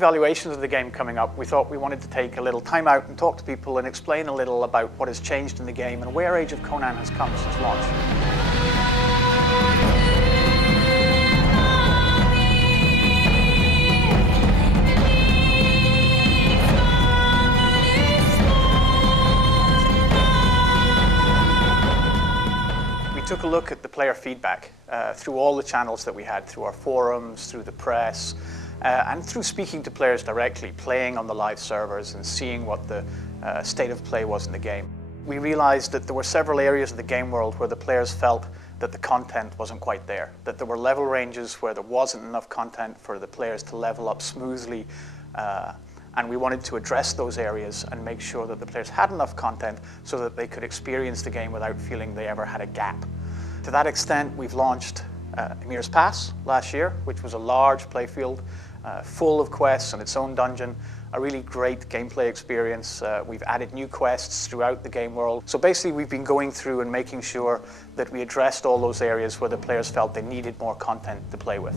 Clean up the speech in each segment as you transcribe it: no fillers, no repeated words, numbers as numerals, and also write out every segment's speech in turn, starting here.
evaluations of the game coming up, we thought we wanted to take a little time out and talk to people and explain a little about what has changed in the game and where Age of Conan has come since launch. We took a look at the player feedback through all the channels that we had, through our forums, through the press, and through speaking to players directly, playing on the live servers and seeing what the state of play was in the game. We realized that there were several areas of the game world where the players felt that the content wasn't quite there, that there were level ranges where there wasn't enough content for the players to level up smoothly, and we wanted to address those areas and make sure that the players had enough content so that they could experience the game without feeling they ever had a gap. To that extent, we've launched Emir's Pass last year, which was a large playfield full of quests and its own dungeon, a really great gameplay experience. We've added new quests throughout the game world. So basically we've been going through and making sure that we addressed all those areas where the players felt they needed more content to play with.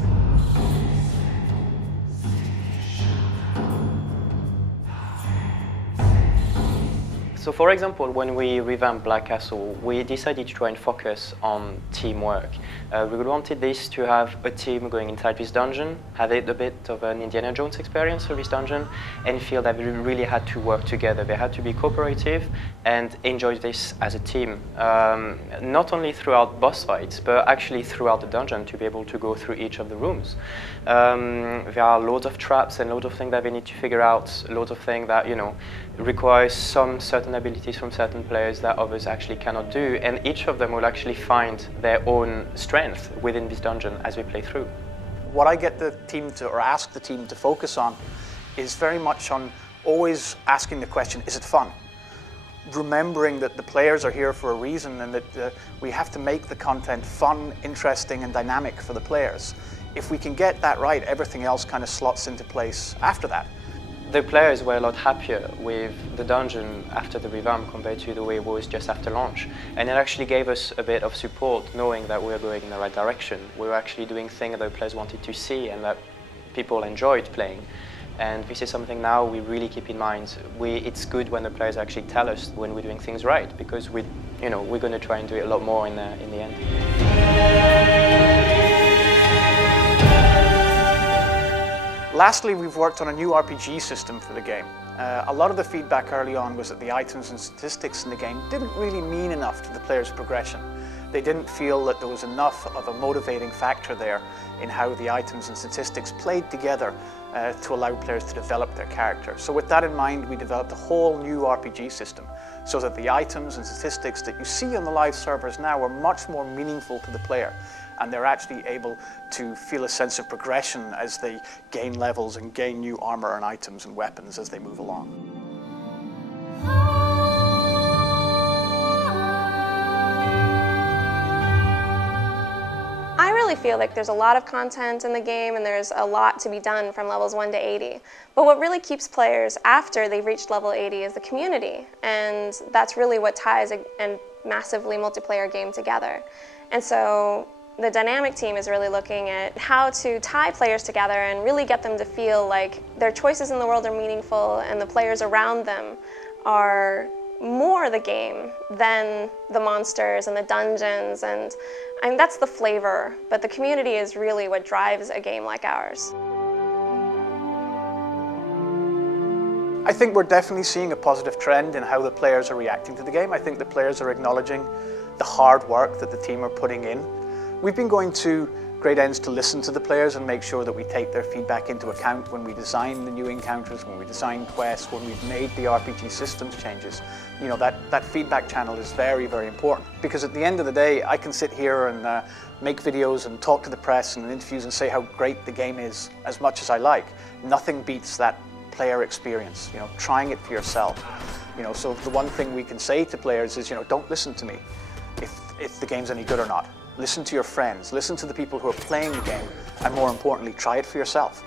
So for example, when we revamped Black Castle, we decided to try and focus on teamwork. We wanted this to have a team going inside this dungeon, have a bit of an Indiana Jones experience of this dungeon, and feel that we really had to work together. They had to be cooperative and enjoy this as a team. Not only throughout boss fights, but actually throughout the dungeon to be able to go through each of the rooms. There are loads of traps and loads of things that they need to figure out, loads of things that, you know, requires some certain abilities from certain players that others actually cannot do, and each of them will actually find their own strength within this dungeon as we play through. What I get the team to, or ask the team to focus on, is very much on always asking the question, is it fun? Remembering that the players are here for a reason and that we have to make the content fun, interesting and dynamic for the players. If we can get that right, everything else kind of slots into place after that. The players were a lot happier with the dungeon after the revamp compared to the way it was just after launch. And it actually gave us a bit of support knowing that we were going in the right direction. We were actually doing things that the players wanted to see and that people enjoyed playing. And this is something now we really keep in mind. It's good when the players actually tell us when we're doing things right, because we're going to try and do it a lot more in the end. Lastly, we've worked on a new RPG system for the game. A lot of the feedback early on was that the items and statistics in the game didn't really mean enough to the player's progression. They didn't feel that there was enough of a motivating factor there in how the items and statistics played together to allow players to develop their character. So with that in mind, we developed a whole new RPG system so that the items and statistics that you see on the live servers now are much more meaningful to the player, and they're actually able to feel a sense of progression as they gain levels and gain new armor and items and weapons as they move along. I really feel like there's a lot of content in the game and there's a lot to be done from levels 1 to 80. But what really keeps players after they've reached level 80 is the community, and that's really what ties a massively multiplayer game together. And so the dynamic team is really looking at how to tie players together and really get them to feel like their choices in the world are meaningful and the players around them are more the game than the monsters and the dungeons, and that's the flavor, but the community is really what drives a game like ours. I think we're definitely seeing a positive trend in how the players are reacting to the game. I think the players are acknowledging the hard work that the team are putting in. We've been going to great ends to listen to the players and make sure that we take their feedback into account when we design the new encounters, when we design quests, when we've made the RPG systems changes. You know, that feedback channel is very, very important, because at the end of the day, I can sit here and make videos and talk to the press and interviews and say how great the game is as much as I like. Nothing beats that player experience, you know, trying it for yourself. You know, so the one thing we can say to players is, you know, don't listen to me if the game's any good or not. Listen to your friends, listen to the people who are playing the game, and more importantly, try it for yourself.